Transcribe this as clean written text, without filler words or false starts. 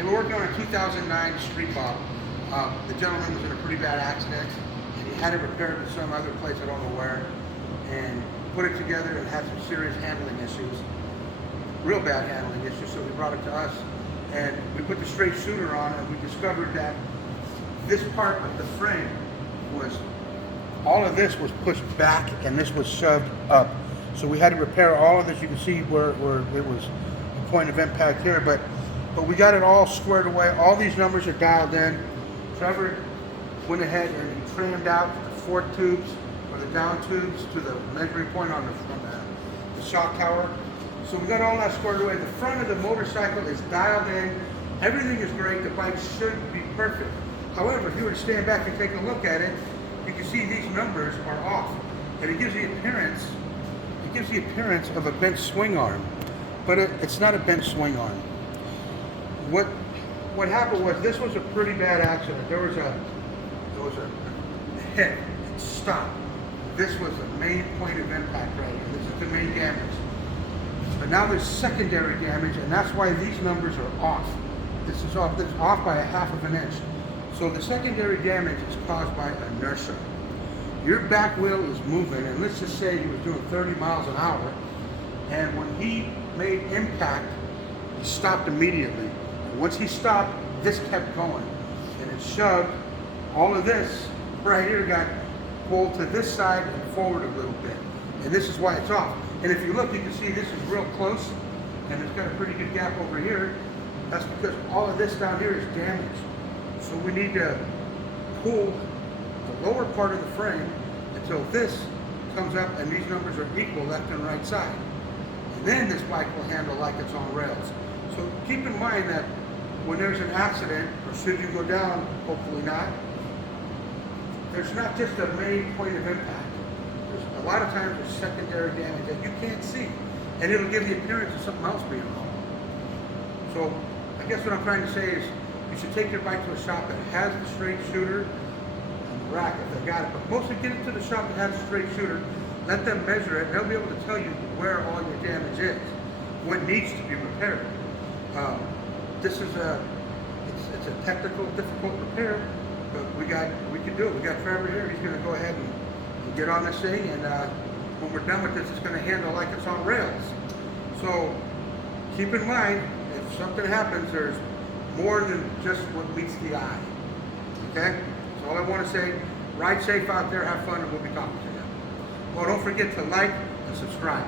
They were working on a 2009 street model. The gentleman was in a pretty bad accident, and he had it repaired to some other place, I don't know where, and put it together and had some serious handling issues, real bad handling issues, so they brought it to us, and we put the straight shooter on, and we discovered that this part of the frame was, all of this was pushed back, and this was shoved up. So we had to repair all of this. You can see where it was a point of impact here, but we got it all squared away. All these numbers are dialed in. Trevor went ahead and he trimmed out the fork tubes or the down tubes to the measuring point on the shock tower. So we got all that squared away. The front of the motorcycle is dialed in. Everything is great. The bike should be perfect. However, if you were to stand back and take a look at it, you can see these numbers are off, and it gives the appearance of a bent swing arm, but it's not a bent swing arm. What happened was, this was a pretty bad accident. There was a hit. It stopped. This was the main point of impact right here. This is the main damage. But now there's secondary damage, and that's why these numbers are off. This is off. This is off by 1/2 inch. So the secondary damage is caused by inertia. Your back wheel is moving, and let's just say he was doing 30 miles an hour, and when he made impact, he stopped immediately. And once he stopped, this kept going, and it shoved all of this right here, got pulled to this side and forward a little bit, and this is why it's off. And if you look, you can see this is real close, and it's got a pretty good gap over here. That's because all of this down here is damaged. So we need to pull the lower part of the frame until this comes up and these numbers are equal left and right side. And then this bike will handle like it's on rails. So keep in mind that when there's an accident, or should you go down, hopefully not, there's not just a main point of impact. There's a lot of times there's secondary damage that you can't see, and it'll give the appearance of something else being wrong. So I guess what I'm trying to say is, you should take your bike to a shop that has the straight shooter and the rack if they got it. But mostly get it to the shop that has a straight shooter. Let them measure it. They'll be able to tell you where all your damage is, what needs to be repaired. This is it's a technical, difficult repair, but we can do it. We got Trevor here. He's going to go ahead and get on this thing, and when we're done with this, it's going to handle like it's on rails. So keep in mind, if something happens, there's more than just what meets the eye. Okay? So all I want to say, ride safe out there, have fun, and we'll be talking to you. Well, don't forget to like and subscribe.